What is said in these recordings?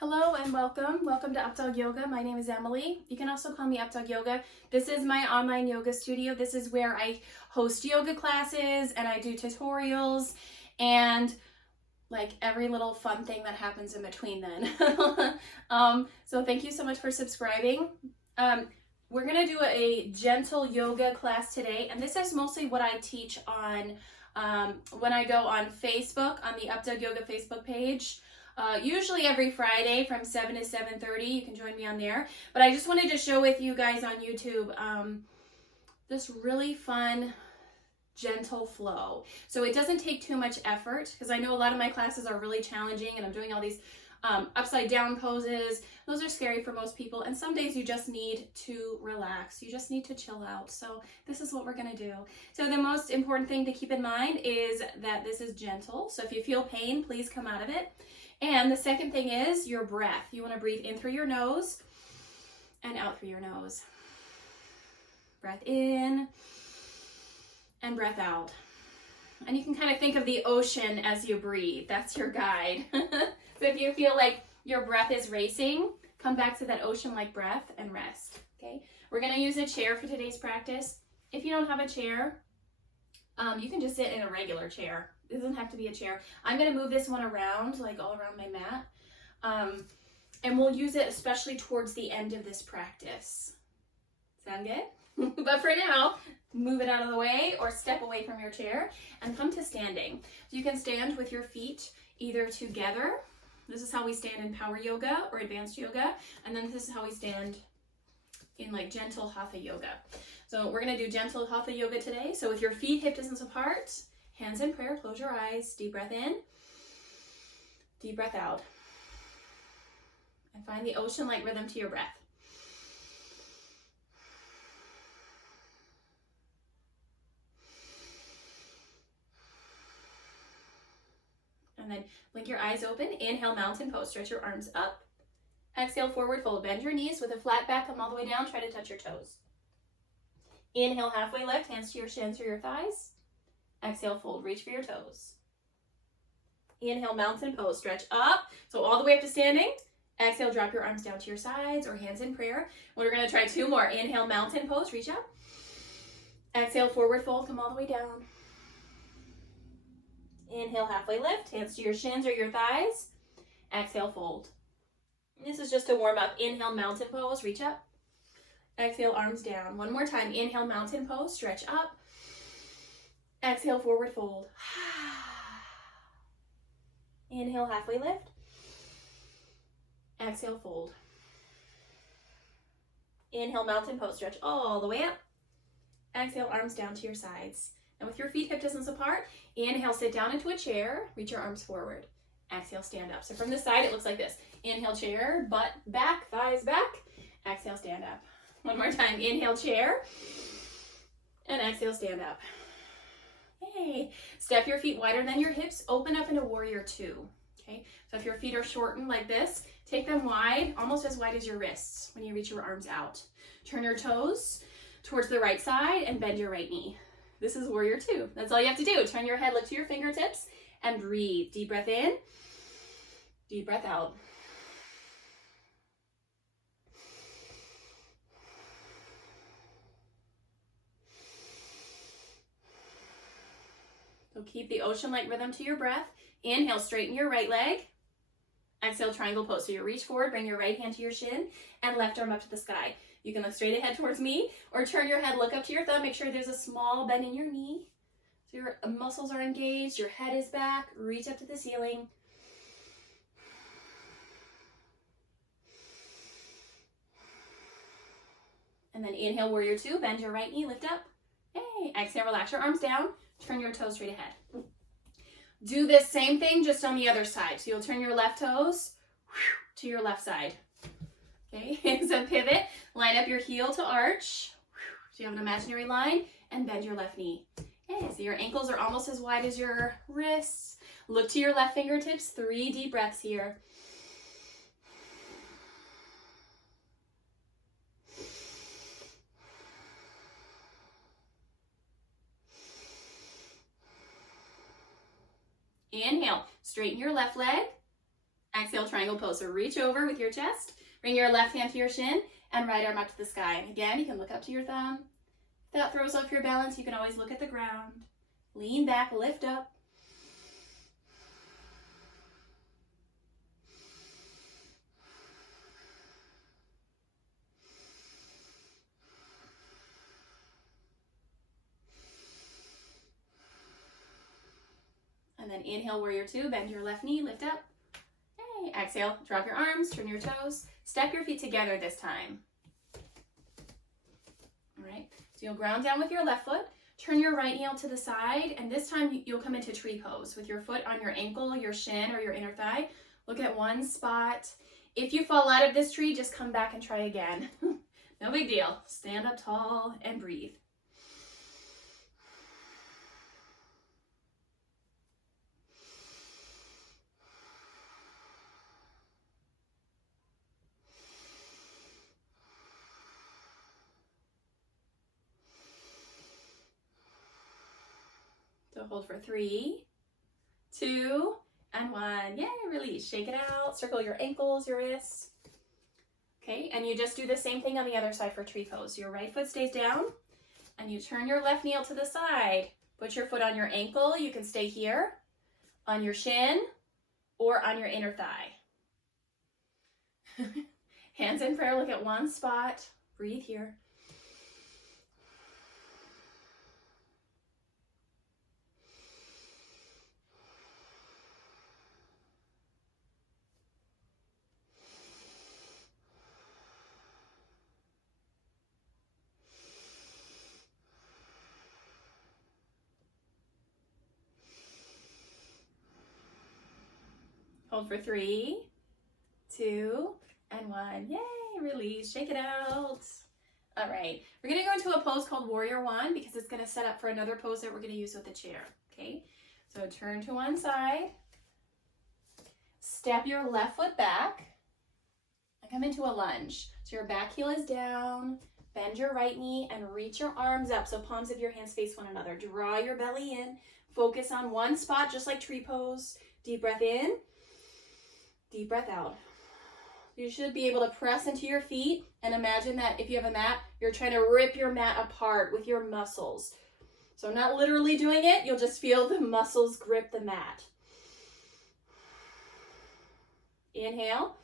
Hello and welcome. Welcome to Updawg-Yoga. My name is Emily. You can also call me Updawg-Yoga. This is my online yoga studio. This is where I host yoga classes and I do tutorials and like every little fun thing that happens in between then. So thank you so much for subscribing. We're going to do a gentle yoga class today, and this is mostly what I teach on when I go on Facebook, on the Updawg-Yoga Facebook page. Usually every Friday from 7 to 7:30. You can join me on there. But I just wanted to show with you guys on YouTube this really fun, gentle flow. So it doesn't take too much effort, because I know a lot of my classes are really challenging and I'm doing all these upside down poses. Those are scary for most people, and some days you just need to relax. You just need to chill out. So this is what we're going to do. So the most important thing to keep in mind is that this is gentle. So if you feel pain, please come out of it. And the second thing is your breath. You want to breathe in through your nose and out through your nose. Breath in and breath out. And you can kind of think of the ocean as you breathe. That's your guide. So if you feel like your breath is racing, come back to that ocean-like breath and rest. Okay? We're going to use a chair for today's practice. If you don't have a chair, you can just sit in a regular chair. It doesn't have to be a chair. I'm going to move this one around, like all around my mat. And we'll use it especially towards the end of this practice. Sound good? But for now, move it out of the way or step away from your chair and come to standing. So you can stand with your feet either together. This is how we stand in power yoga or advanced yoga. And then this is how we stand in like gentle hatha yoga. So we're going to do gentle hatha yoga today. So with your feet hip distance apart, hands in prayer, close your eyes, deep breath in, deep breath out. And find the ocean-like rhythm to your breath. And then blink your eyes open, inhale, mountain pose, stretch your arms up. Exhale, forward fold, bend your knees with a flat back, come all the way down, try to touch your toes. Inhale, halfway lift, hands to your shins or your thighs. Exhale, fold, reach for your toes. Inhale, mountain pose, stretch up. So all the way up to standing. Exhale, drop your arms down to your sides or hands in prayer. We're going to try two more. Inhale, mountain pose, reach up. Exhale, forward fold, come all the way down. Inhale, halfway lift, hands to your shins or your thighs. Exhale, fold. This is just to warm up. Inhale, mountain pose, reach up. Exhale, arms down. One more time. Inhale, mountain pose, stretch up. Exhale, forward fold. Inhale, halfway lift. Exhale, fold. Inhale, mountain pose, stretch all the way up. Exhale, arms down to your sides. And with your feet hip distance apart, inhale, sit down into a chair, reach your arms forward. Exhale, stand up. So from this side, it looks like this. Inhale, chair, butt back, thighs back. Exhale, stand up. One more time. Inhale, chair. And exhale, stand up. Hey. Step your feet wider than your hips. Open up into warrior two. Okay. So if your feet are shortened like this, take them wide, almost as wide as your wrists when you reach your arms out. Turn your toes towards the right side and bend your right knee. This is warrior two. That's all you have to do. Turn your head, look to your fingertips, and breathe. Deep breath in, deep breath out. So keep the ocean-like rhythm to your breath. Inhale, straighten your right leg. Exhale, triangle pose. So you reach forward, bring your right hand to your shin, and left arm up to the sky. You can look straight ahead towards me, or turn your head, look up to your thumb. Make sure there's a small bend in your knee. So your muscles are engaged, your head is back. Reach up to the ceiling. And then inhale, warrior two. Bend your right knee, lift up. Hey. Exhale, relax your arms down. Turn your toes straight ahead. Do this same thing just on the other side. So you'll turn your left toes to your left side. Okay, so pivot, line up your heel to arch. So you have an imaginary line, and bend your left knee. Okay, so your ankles are almost as wide as your wrists. Look to your left fingertips. 3 deep breaths here. Inhale, straighten your left leg. Exhale, triangle pose. So reach over with your chest, bring your left hand to your shin, and right arm up to the sky. And again, you can look up to your thumb. If that throws off your balance, you can always look at the ground. Lean back, lift up. And then inhale, warrior two, bend your left knee, lift up. Yay. Exhale, drop your arms, turn your toes, step your feet together this time. All right, so you'll ground down with your left foot, turn your right heel to the side, and this time you'll come into tree pose with your foot on your ankle, your shin, or your inner thigh. Look at one spot. If you fall out of this tree, just come back and try again. No big deal. Stand up tall and breathe. So hold for 3, 2, and 1. Yay, release. Shake it out. Circle your ankles, your wrists. Okay, and you just do the same thing on the other side for tree pose. Your right foot stays down, and you turn your left knee to the side. Put your foot on your ankle. You can stay here, on your shin, or on your inner thigh. Hands in prayer. Look at one spot. Breathe here. Hold for 3, 2, and 1. Yay, release, shake it out. All right, we're gonna go into a pose called Warrior One because it's gonna set up for another pose that we're gonna use with the chair, okay? So turn to one side, step your left foot back, and come into a lunge. So your back heel is down, bend your right knee, and reach your arms up so palms of your hands face one another. Draw your belly in, focus on one spot just like tree pose. Deep breath in. Deep breath out. You should be able to press into your feet and imagine that if you have a mat, you're trying to rip your mat apart with your muscles. So I'm not literally doing it, you'll just feel the muscles grip the mat. Inhale,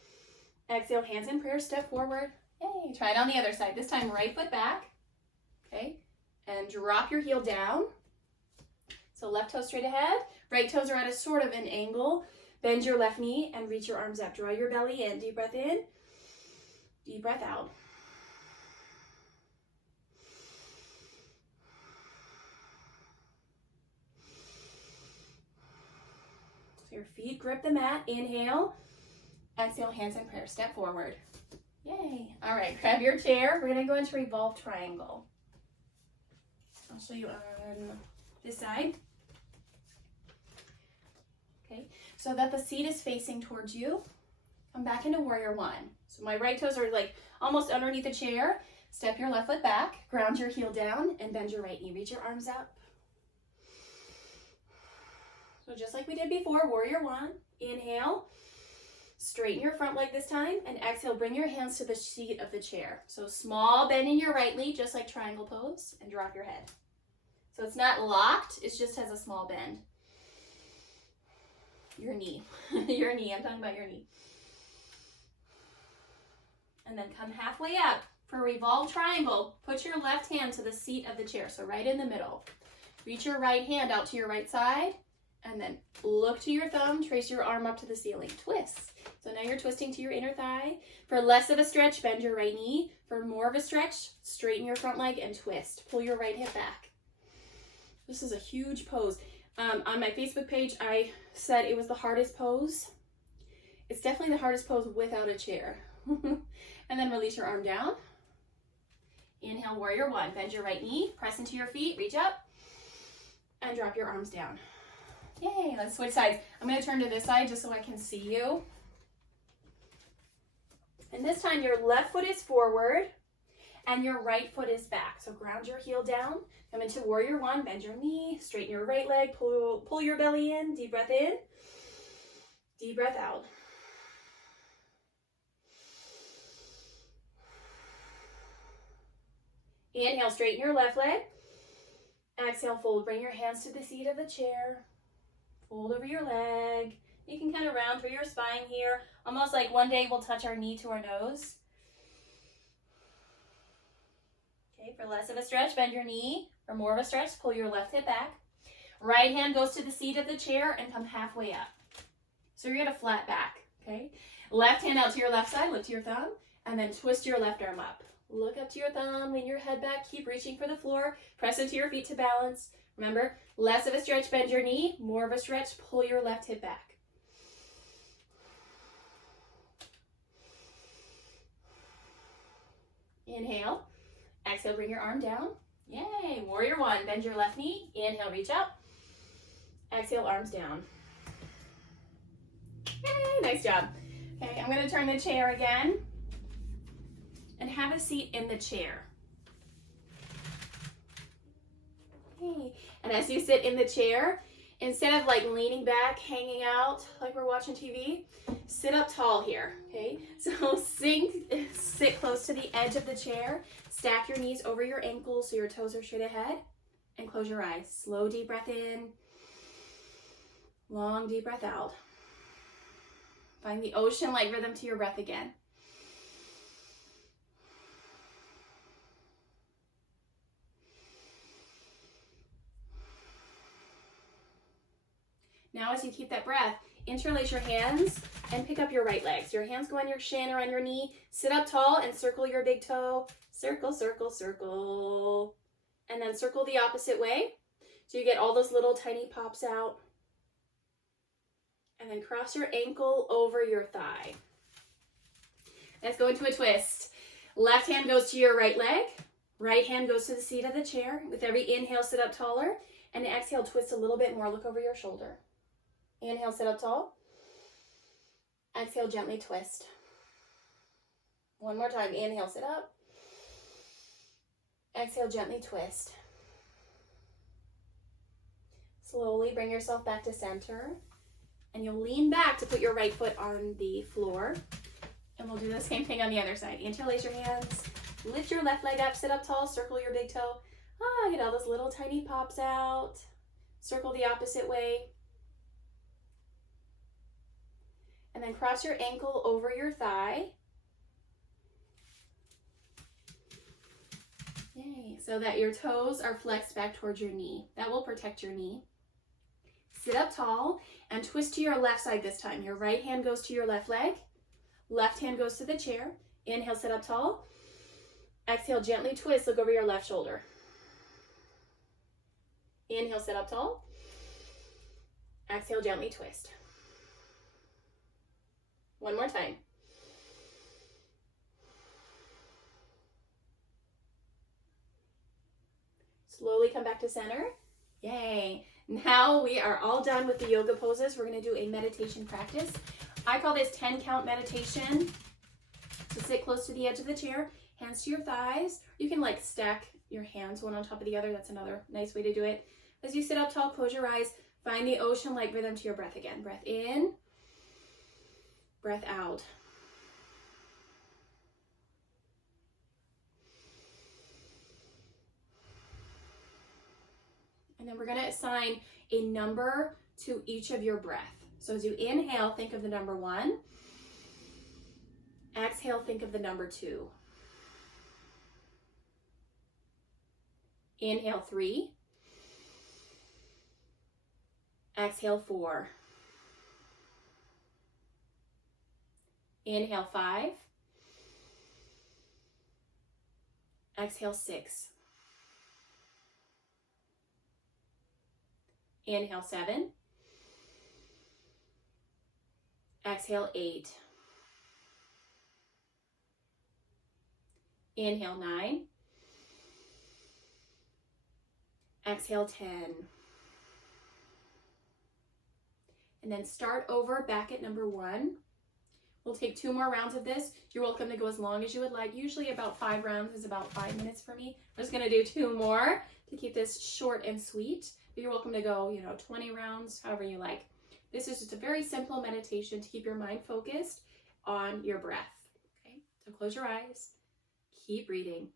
exhale, hands in prayer, step forward. Yay, try it on the other side. This time right foot back, okay? And drop your heel down. So left toe straight ahead, right toes are at a sort of an angle. Bend your left knee and reach your arms up. Draw your belly in. Deep breath in. Deep breath out. So your feet grip the mat. Inhale. Exhale, hands in prayer. Step forward. Yay. All right, grab your chair. We're going to go into Revolved Triangle. I'll show you on this side. Okay, so that the seat is facing towards you. Come back into Warrior One. So my right toes are like almost underneath the chair. Step your left foot back, ground your heel down, and bend your right knee. Reach your arms up. So just like we did before, Warrior One. Inhale, straighten your front leg this time, and exhale, bring your hands to the seat of the chair. So small bend in your right knee, just like triangle pose, and drop your head. So it's not locked, it just has a small bend. Your knee, your knee, I'm talking about your knee. And then come halfway up for Revolved Triangle. Put your left hand to the seat of the chair, so right in the middle. Reach your right hand out to your right side, and then look to your thumb, trace your arm up to the ceiling. Twist. So now you're twisting to your inner thigh. For less of a stretch, bend your right knee. For more of a stretch, straighten your front leg and twist. Pull your right hip back. This is a huge pose. On my Facebook page, I said it was the hardest pose. It's definitely the hardest pose without a chair. And then release your arm down. Inhale, Warrior One. Bend your right knee, press into your feet, reach up, and drop your arms down. Yay, let's switch sides. I'm going to turn to this side just so I can see you. And this time your left foot is forward and your right foot is back. So ground your heel down, come into Warrior One, bend your knee, straighten your right leg, pull your belly in, deep breath in, deep breath out. Inhale, straighten your left leg. Exhale, fold. Bring your hands to the seat of the chair. Fold over your leg. You can kind of round through your spine here, almost like one day we'll touch our knee to our nose. Okay, for less of a stretch, bend your knee. For more of a stretch, pull your left hip back. Right hand goes to the seat of the chair and come halfway up. So you're gonna flat back, okay? Left hand out to your left side, lift your thumb, and then twist your left arm up. Look up to your thumb, lean your head back, keep reaching for the floor, press into your feet to balance. Remember, less of a stretch, bend your knee, more of a stretch, pull your left hip back. Inhale, exhale, bring your arm down. Yay, warrior one, bend your left knee, inhale, reach up. Exhale, arms down. Yay, nice job. Okay, I'm gonna turn the chair again and have a seat in the chair. Okay, and as you sit in the chair, instead of like leaning back, hanging out like we're watching TV, sit up tall here, okay? So sit close to the edge of the chair, stack your knees over your ankles so your toes are straight ahead, and close your eyes. Slow, deep breath in, long, deep breath out. Find the ocean-like rhythm to your breath again. Now as you keep that breath, interlace your hands and pick up your right leg. So your hands go on your shin or on your knee. Sit up tall and circle your big toe. Circle, circle, circle. And then circle the opposite way. So you get all those little tiny pops out. And then cross your ankle over your thigh. Let's go into a twist. Left hand goes to your right leg. Right hand goes to the seat of the chair. With every inhale, sit up taller. And exhale, twist a little bit more. Look over your shoulder. Inhale, sit up tall. Exhale, gently twist. One more time. Inhale, sit up. Exhale, gently twist. Slowly bring yourself back to center. And you'll lean back to put your right foot on the floor. And we'll do the same thing on the other side. Interlace your hands. Lift your left leg up. Sit up tall. Circle your big toe. Get all those little tiny pops out. Circle the opposite way. And then cross your ankle over your thigh. Yay. So that your toes are flexed back towards your knee. That will protect your knee. Sit up tall and twist to your left side this time. Your right hand goes to your left leg. Left hand goes to the chair. Inhale, sit up tall. Exhale, gently twist. Look over your left shoulder. Inhale, sit up tall. Exhale, gently twist. One more time. Slowly come back to center. Yay. Now we are all done with the yoga poses. We're going to do a meditation practice. I call this 10 count meditation. So sit close to the edge of the chair, hands to your thighs. You can like stack your hands one on top of the other. That's another nice way to do it. As you sit up tall, close your eyes. Find the ocean-like rhythm to your breath again. Breath in, breath out. And then we're going to assign a number to each of your breath. So as you inhale, think of the number 1. Exhale, think of the number 2. Inhale 3. Exhale 4. Inhale 5. Exhale 6. Inhale 7. Exhale 8. Inhale 9. Exhale 10. And then start over back at number 1. We'll take 2 more rounds of this. You're welcome to go as long as you would like. Usually about 5 rounds is about 5 minutes for me. I'm just going to do 2 more to keep this short and sweet. But you're welcome to go, 20 rounds, however you like. This is just a very simple meditation to keep your mind focused on your breath. Okay, so close your eyes. Keep breathing.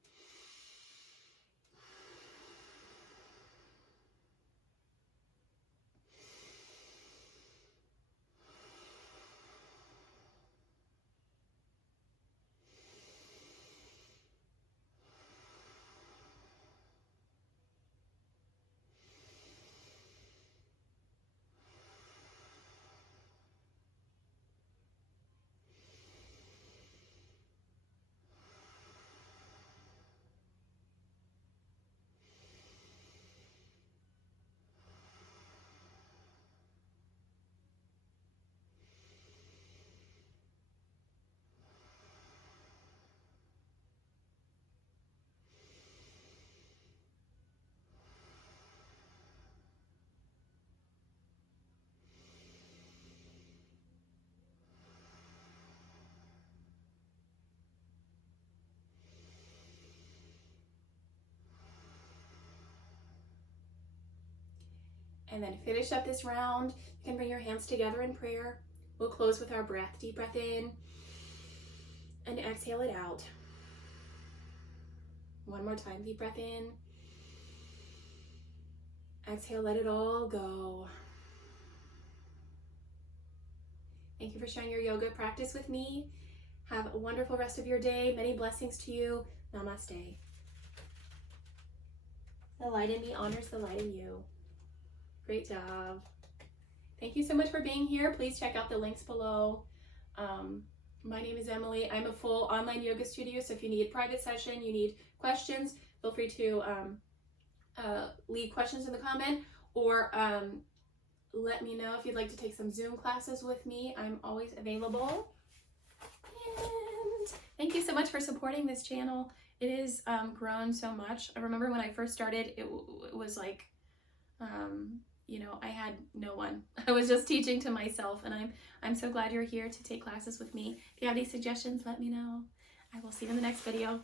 And then finish up this round. You can bring your hands together in prayer. We'll close with our breath. Deep breath in and exhale it out. One more time. Deep breath in. Exhale, let it all go. Thank you for sharing your yoga practice with me. Have a wonderful rest of your day. Many blessings to you. Namaste. The light in me honors the light in you. Great job. Thank you so much for being here. Please check out the links below. My name is Emily. I'm a full online yoga studio, so if you need a private session, you need questions, feel free to leave questions in the comment, or let me know if you'd like to take some Zoom classes with me. I'm always available. And thank you so much for supporting this channel. It is grown so much. I remember when I first started, it was like, you know, I had no one. I was just teaching to myself, and I'm so glad you're here to take classes with me. If you have any suggestions, let me know. I will see you in the next video.